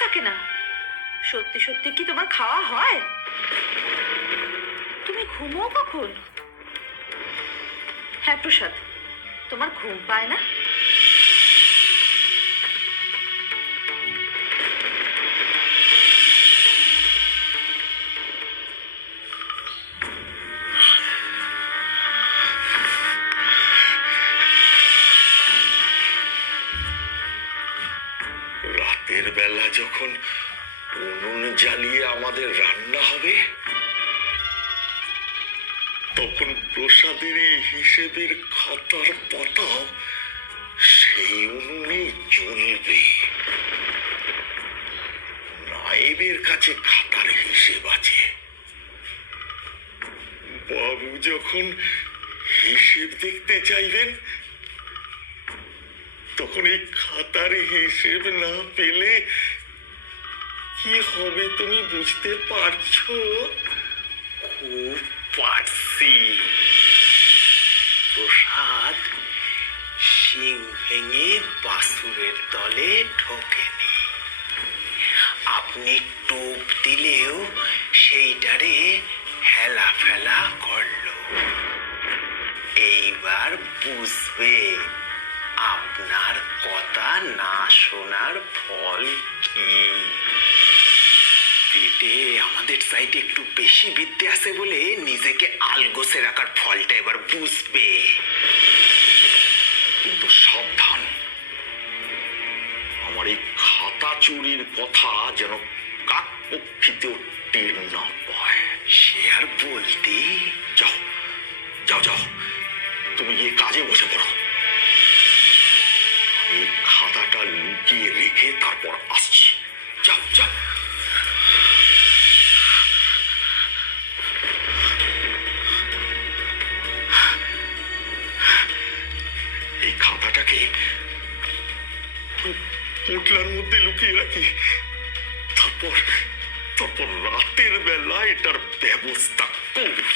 থাকে না। সত্যি সত্যি কি তোমার খাওয়া হয়? তুমি ঘুমো কখন? হ্যাঁ প্রসাদ, তোমার ঘুম পায় না? তখন প্রসাদের এই হিসেবের খাতার পাতাও সেই উনুনে জ্বলবে নায়েবের কাছে খাতার হিসেব আছে। বাবু যখন হিসেব দেখতে চাইবেন, তখন এই খাতার হিসেব না পেলে কি হবে তুমি বুঝতে পারছ? খুব পারছি প্রসাদ শিং ভেঙে বাসুরের দলে ঢোকেনি। আপনি টোপ দিলেও সেইটারে হেলা ফেলা করল। এইবার বুঝবে আপনার কথা না শোনার ফল কি। পেটে আমাদের সাইডে একটু বেশি বিদ্যে আছে বলে নিজেকে আলগোসে রাখার ফলটা এবার বুঝবে। কিন্তু সাবধান। আমার এই খাতা চুরির কথা যেন কাক পক্ষিতেও টের না পায়। সে আর বলতে যাও যাও যাও। তুমি গিয়ে কাজে বসে পড়ো। খাতাটা লুকিয়ে রেখে তারপর আসছি। যাও যাও। খাতাটাকে পোটলার মধ্যে লুকিয়ে রাখি। তারপর তারপর রাতের বেলা এটার ব্যবস্থা করব।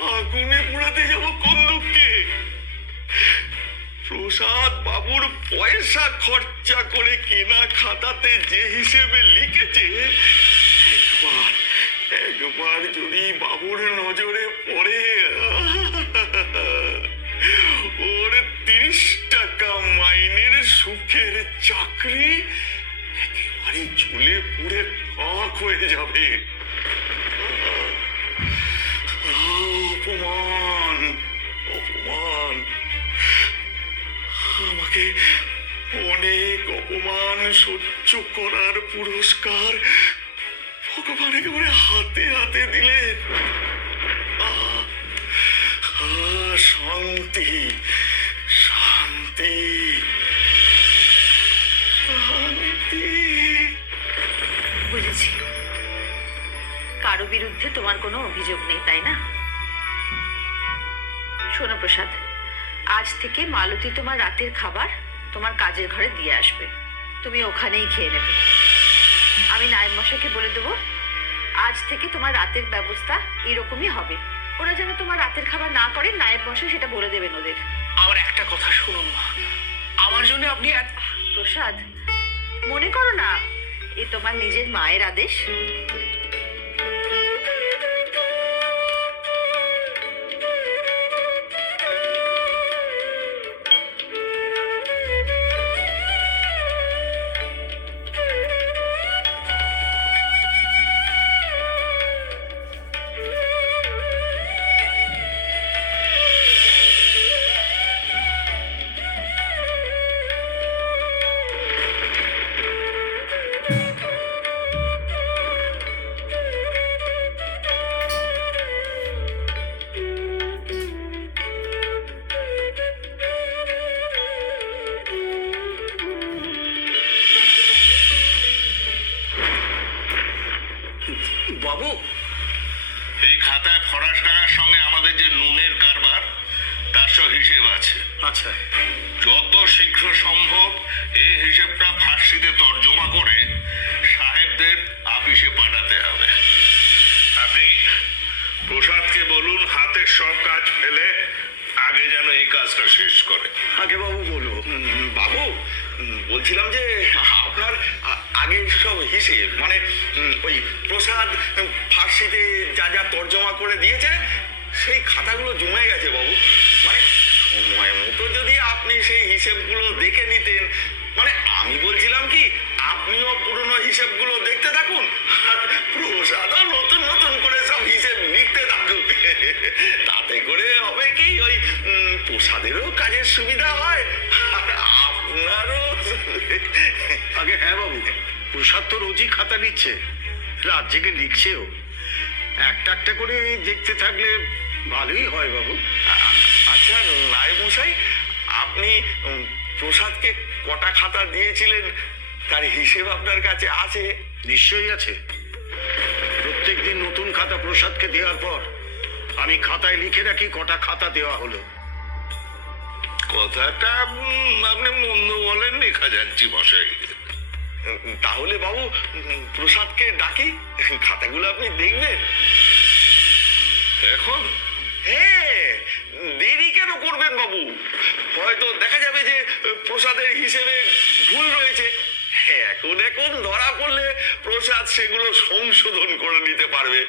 আগুনে পোড়াতে যাব কোন দুঃখে প্রসাদ বাবুর পয়সা খরচা করে কেনা খাতাতে যে হিসেবে লিখেছে, একবার একবার যদি বাবুর নজরে পড়ে, ওর তিরিশ টাকা মাইনের সুখের চাকরি একেবারে ঝুলে পুড়ে খাক হয়ে যাবে। অপমান অপমান। আমাকে অনেক অপমান সহ্য করার পুরস্কার ভগবান একেবারে হাতে হাতে দিলেন। শান্তি শান্তি শান্তি। বুঝেছি। কারও বিরুদ্ধে তোমার কোনো অভিযোগ নেই, তাই না? শোনো প্রসাদ আজ থেকে মালতী তোমার রাতের খাবার তোমার কাজের ঘরে দিয়ে আসবে। তুমি ওখানেই খেয়ে নেবে। আমি নায়েব মশাইকে বলে দেবো আজ থেকে তোমার রাতের ব্যবস্থা এরকমই হবে। ওরা যেন তোমার রাতের খাবার না করে নায়েব মশাই সেটা বলে দেবেন ওদের। আমার একটা কথা শুনুন মা। আমার জন্য আপনি প্রসাদ মনে করো না এ তোমার নিজের মায়ের আদেশ। হাতের সব কাজ ফেলে আগে যেন এই কাজটা শেষ করে। আগে বাবু বলব বাবু বলছিলাম যে আপনার আ- আগের সব হিসেব মানে ওই প্রসাদ ফার্সিতে যা যা তর্জমা করে দিয়েছে সেই খাতাগুলো জমে গেছে বাবু। মানে সময় মতো যদি আপনি সেই হিসেবগুলো দেখে নিতেন মানে আমি বলছিলাম কি আপনিও পুরনো হিসেবগুলো দেখতে থাকুন আর প্রসাদও তাতে করে হবে কি? ওই প্রসাদেরও কাজের সুবিধা হয়। আর আপনারও। আগে হ্যাঁ বাবু প্রসাদ তো রোজই খাতা নিচ্ছে রাত জেগে লিখছেও। একটা একটা করে দেখতে থাকলে ভালোই হয় বাবু। আচ্ছা নায়ক মশাই আপনি প্রসাদকে কটা খাতা দিয়েছিলেন? তার হিসেব আপনার কাছে আছে? নিশ্চয়ই আছে। প্রত্যেক দিন নতুন খাতা প্রসাদকে দেওয়ার পর আমি খাতায় লিখে রাখি কটা খাতা দেওয়া হলো। কথাটা আপনি মন্দ বলেননি খাজাঞ্চি মশাই। উম, তাহলে বাবু প্রসাদকে ডাকি খাতাগুলো আপনি দেখবেন? এখন? হ্যাঁ দেরি কেন করবেন বাবু? হয়তো দেখা যাবে যে প্রসাদের হিসেবে ভুল রয়েছে। এখন এখন ধরা পড়লে প্রসাদ সেগুলো সংশোধন করে নিতে পারবে।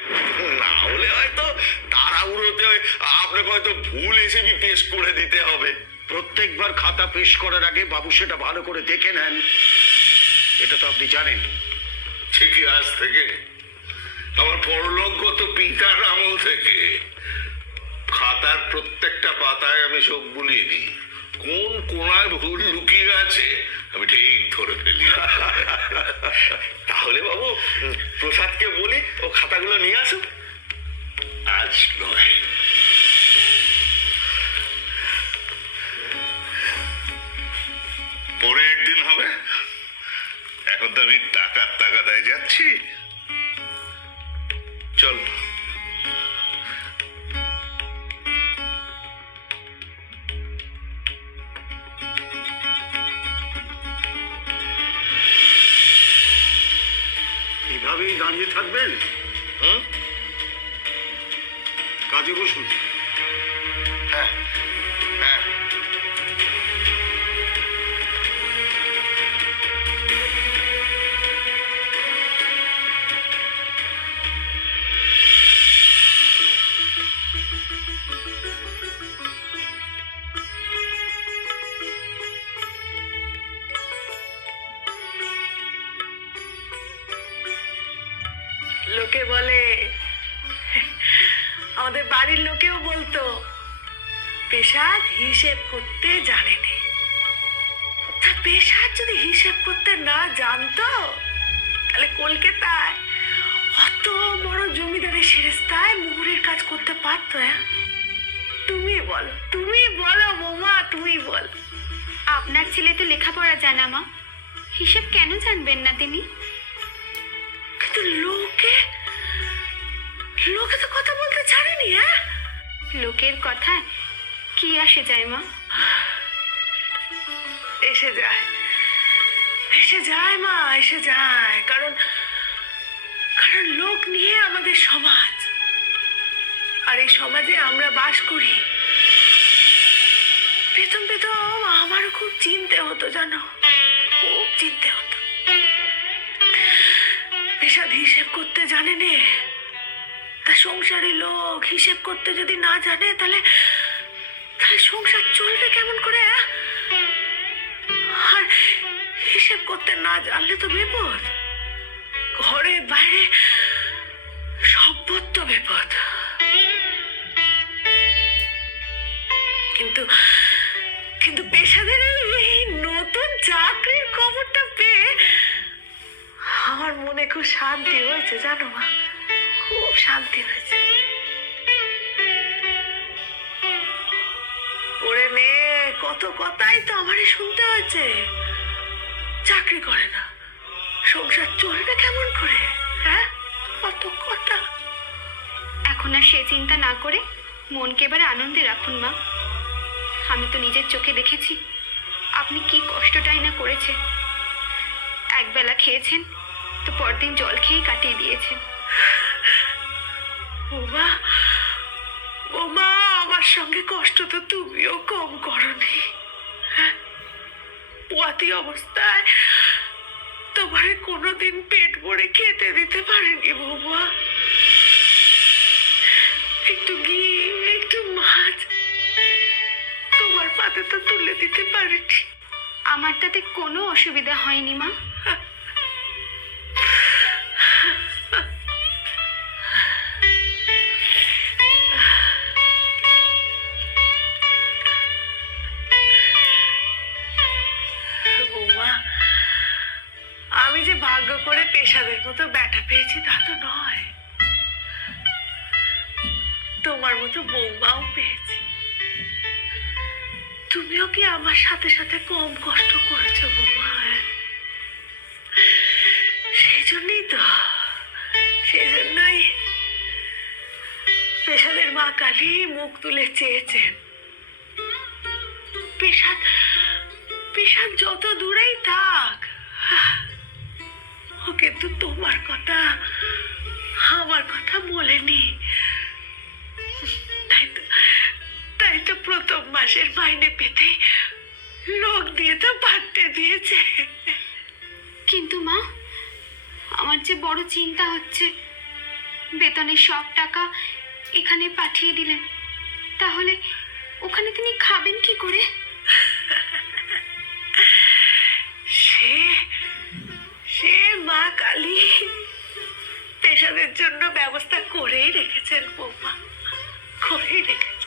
না হলে হয়তো তাড়াহুড়োতে আপনাকে হয়তো ভুল হিসেবে পেশ করে দিতে হবে। প্রত্যেকবার খাতা পেশ করার আগে বাবু সেটা ভালো করে দেখে নেন। এটা তো আপনি জানেন। ঠিকই আজ থেকে আমার পরলোকগত পিতার আমল থেকে। খাতার প্রত্যেকটা পাতায় আমি চোখ বুলিয়ে দিই। কোন কোনায় ভুল লুকিয়ে আছে আমি ঠিক ধরে ফেলি। তাহলে বাবু প্রসাদকে বলি ও খাতাগুলো নিয়ে আসুক। আজ নয় পরের দিন হবে। এখন তো আমি টাকার টাকাটায় যাচ্ছি। চল। এভাবেই দাঁড়িয়ে থাকবেন? হুম? কাজে বসুন হ্যাঁ হ্যাঁ। বাড়ির লোকেও বলতো পেশাদ হিসেব করতে জানে নে। তা পেশাদ যদি হিসেব করতে না জানতো তাহলে কলকাতায় অত বড় জমিদারের সেরেস্তায় মুহুরের কাজ করতে পারতো হ্যাঁ তুমি বলো তুমি বলো বৌমা তুমি বলো। আপনার ছেলে তো লেখাপড়া জানা মা। হিসেব কেন জানবেন না তিনি? কিন্তু লোকে লোকে তো কথা বলতে জানেনি হ্যাঁ? লোকের কথায় কি আসে যায়, মা? এসে যায়। এসে যায়, মা, এসে যায়। কারণ কারণ লোক নিয়ে আমাদের সমাজ। আর এই সমাজে আমরা বাস করি। প্রথম প্রথম আমারও খুব চিনতে হতো, জানো? খুব চিনতে হতো। পেশাদ হিসেব করতে জানে নে সংসারী লোক হিসেব করতে যদি না জানে, তাহলে তাহলে সংসার চলবে কেমন করে আর হিসেব করতে না জানলে তো বিপদ। ঘরে বাইরে সর্বত্র বিপদ। কিন্তু কিন্তু পেশাদের এই নতুন চাকরির খবরটা পেয়ে আমার মনে খুব শান্তি হয়েছে, জানো মা। শান্তি হয়েছে ওরে মেয়ে, কত কথাই তো আমারই শুনতে হয়েছে। চাকরি করে না। সংসার চলবে কেমন করে? হ্যাঁ? কত কথা। এখন আর সে চিন্তা না করে মনকে এবার আনন্দে রাখুন মা। আমি তো নিজের চোখে দেখেছি, আপনি কি কষ্টটাই না করেছে একবেলা খেয়েছেন, তো পরদিন জল খেয়েই কাটিয়ে দিয়েছেন। ওমা ওমা, আমার সঙ্গে কষ্ট তো তুমিও কম করনি। হ্যাঁ? পোয়াতি অবস্থায় তোমারে কোনোদিন পেট ভরে খেতে দিতে পারেনি বৌমা। একটু ঘি একটু মাছ, তোমার পাতে তো তুলে দিতে পারেনি। আমার তাতে কোনো অসুবিধা হয়নি মা। তুলে চেয়েছেন পেশাদ পেশাদ যত দূরেই থাক, ও কিন্তু তোমার কথা, আমার কথা বলেনি। তাই তো তাই তো প্রথম মাসের মাইনে পেতে লোক দিয়ে তো বাড়তে দিয়েছে। কিন্তু মা, আমার যে বড় চিন্তা হচ্ছে, বেতনের সব টাকা এখানে পাঠিয়ে দিলেন। তাহলে ওখানে তিনি খাবেন কি করে? সে সে মা কালী পেশাদের জন্য ব্যবস্থা করেই রেখেছেন বৌমা, করেই রেখেছেন।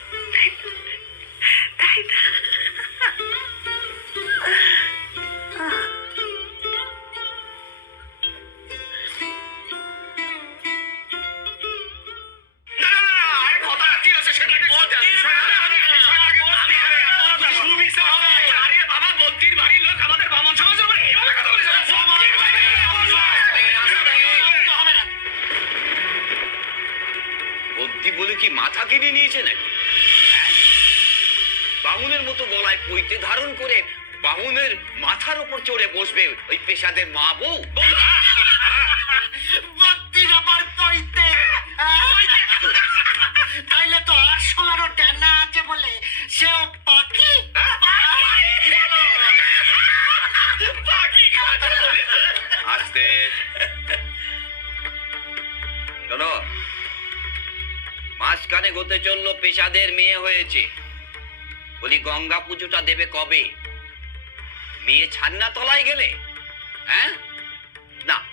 মাথা কেটে নিয়েছে নাকি হ্যাঁ? বামুনের মতো গলায় পইতে ধারণ করে বামুনের মাথার উপর চড়ে বসবে ওই পেশাদের মা বউ? বত্রির আবার পইতে তাইলে তো আর সোনারও ডানা আছে বলে সেও পাখি? আসতে। শোনো মাঝখানে হতে চলল পেশাদের মেয়ে হয়েছে। বলি, গঙ্গা পুজোটা দেবে কবে? মেয়ে ছান্না তলায় গেলে? হ্যাঁ? না।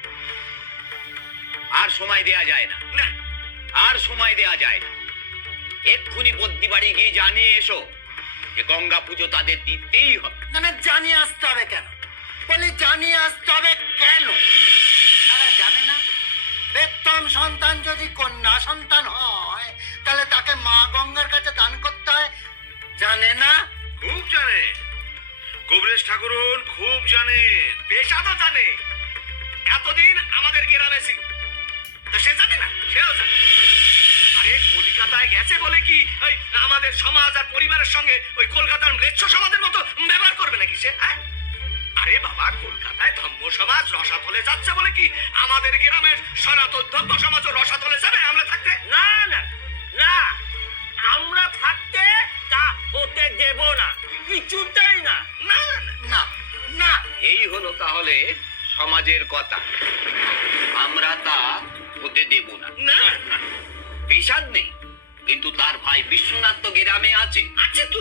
আর সময় দেয়া যায় না। না, আর সময় দেয়া যায় না। এক্ষুনি বদ্যি বাড়ি গিয়ে জানিয়ে এসো যে গঙ্গা পুজো তাদের দিতেই হবে। মানে জানিয়ে আসতে হবে কেন? বলি, জানিয়ে আসতে হবে কেন? তারা জানে না। বেতন সন্তান যদি কন্যা সন্তান হয় তাহলে তাকে মা গঙ্গার কাছে দান করতে হয়। জানে না? খুব জানে। কবিরেশ ঠাকুরন খুব জানেন পেশা তো জানে। এতদিন আমাদের গ্রামে ছিল। তা সে জানে না? সেও জানে। আরে কলকাতায় গেছে বলে কি ওই আমাদের সমাজ আর পরিবারের সঙ্গে ওই কলকাতার ম্লেচ্ছ সমাজের মতো ব্যবহার করবে নাকি সে হ্যাঁ? আরে বাবা কলকাতায় ধম্ম সমাজ রসাতলে যাচ্ছে বলে কি আমাদের গ্রামের সনাতন ধম্ম সমাজও রসাতলে যাবে আমরা থাকতে? না না। না আমরা থাকতে তা হতে দেব না কিছুতেই না। না না না। এই হলো তাহলে সমাজের কথা। আমরা তা হতে দেব না। না বিষাদ নেই কিন্তু তার ভাই বিশ্বনাথ তো গ্রামে আছে। আছে তো।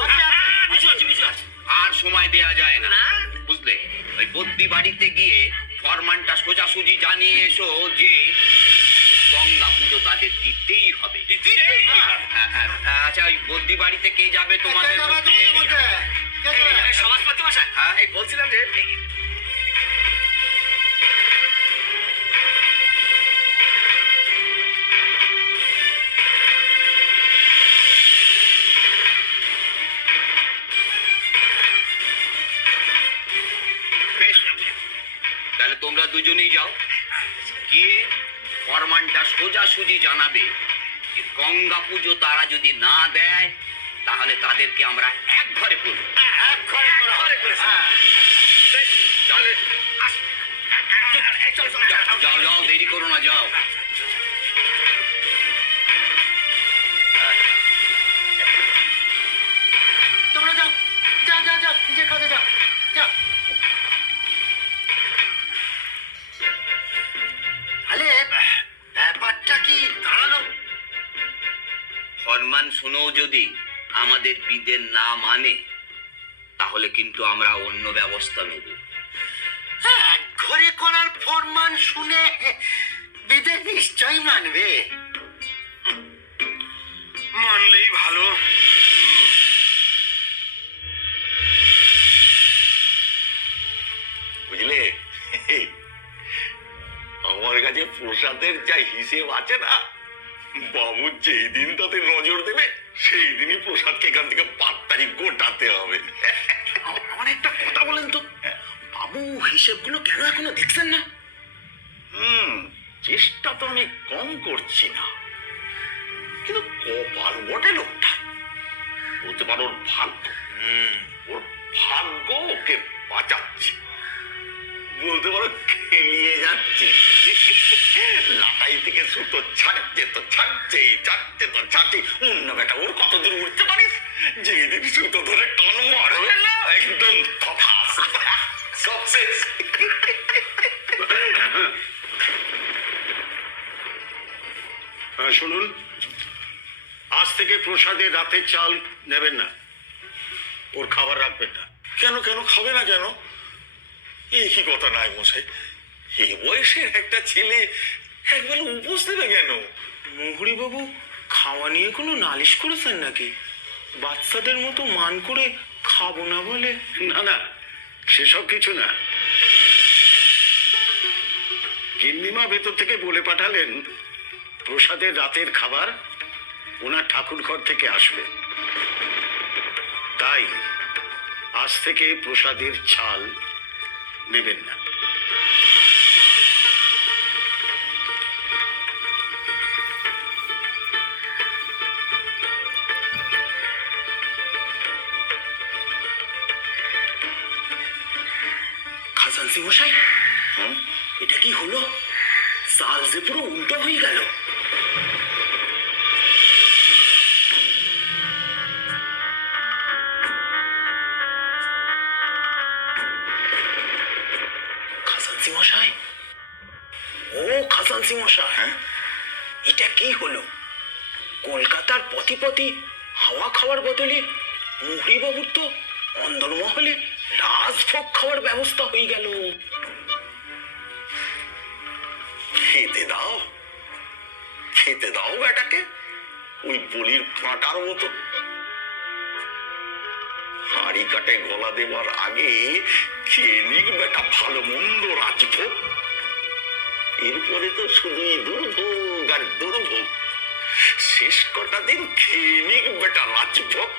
কিছু আছে। আর সময় দেয়া যায় না। না। বুঝলে? ওই বদ্যি বাড়িতে গিয়ে ফরমানটা সোজাসুজি জানিয়ে এসো যে গঙ্গা পুজো তাদের দিতেই হবে। হ্যাঁ হ্যাঁ হ্যাঁ, আচ্ছা ওই বদ্যি বাড়িতে কে যাবে তোমাদের সমাজপতি মশাই। হ্যাঁ? এই বলছিলাম যে তাহলে তোমরা দুজনেই যাও। ফরমানটা সোজাসুজি জানাবে যে গঙ্গা পুজো তারা যদি না দেয় তাহলে তাদেরকে আমরা এক ঘরে করব এক ঘরে করা হবে। হ্যাঁ। যাও যাও দেরি করো না যাও। তোমরা যাও যাও যাও যাও নিজের কাজে যাও। ফরমান শুনেও যদি আমাদের বিদের না মানে তাহলে কিন্তু আমরা অন্য ব্যবস্থা নেব। হ্যাঁ, এক ঘরে করার ফরমান শুনে বিদে নিশ্চয়ই মানবে। মানলেই ভালো। বুঝলে? আমার কাছে প্রসাদের যা হিসেব আছে না বাবু যেই দিন তাতে নজর দেবে সেই দিনই প্রসাদকে এখান থেকে পাত্তারি গোটাতে হবে। আমার একটা কথা বলেন তো। বাবু হিসেবগুলো কেন এখনও দেখছেন না? হুম চেষ্টা তো আমি কম করছি না। কিন্তু কপাল বটে লোকটা। বলতে পারো ওর ভাগ্য। ওর ভাগ্য ওকে বাঁচাচ্ছে। বলতে পারো খেলিয়ে যাচ্ছে। লাটাই থেকে সুতো ছাড়ছে তো ছাড়ছে ছাড়ছে তো ছাড়ছে অন্য বেটা ওর কত দূর উঠতে পারিস? যেদিন সুতো ধরে টান মারবে না একদম তফাস সব শেষ। হ্যাঁ, শুনুন। আজ থেকে প্রসাদে রাতে চাল নেবেন না। ওর খাবার রাখবেন না। কেন কেন? খাবে না কেন? এই কি কথা নাই মশাই? এই বয়সের একটা ছেলে একবেলা উপোস দেবে কেন? বাবু খাওয়া নিয়ে কোনো নালিশ করেছেন নাকি? বাচ্চাদের মতো মান করে খাব না বলে। না না সেসব কিছু না। গিন্নিমা ভেতর থেকে বলে পাঠালেন প্রসাদের রাতের খাবার ওনার ঠাকুর ঘর থেকে আসবে। তাই আজ থেকে প্রসাদের ছাল নেবেন না। খাজানসি মশাই এটা কি হলো? সাল যে পুরো উল্টো হয়ে গেল। ও খাজানসি মশাই এটা কি হলো? কলকাতার পথি পথি হাওয়া খাওয়ার বদলে মুহুরি বাবুর তো অন্দরমহলে রাজভোগ খাওয়ার ব্যবস্থা হয়ে গেল। খেতে দাও। খেতে দাও বেটাকে। ওই বলির ফাঁটার মতো। হাড়ি কাটে গলা দেবার আগে খেয়ে নিক বেটা ভালো মন্দ রাজভোগ। এরপরে তো শুধুই দুর্ভোগ আর দুর্ভোগ। শেষ কটা দিন খেয়ে নিক বেটা রাজভোগ।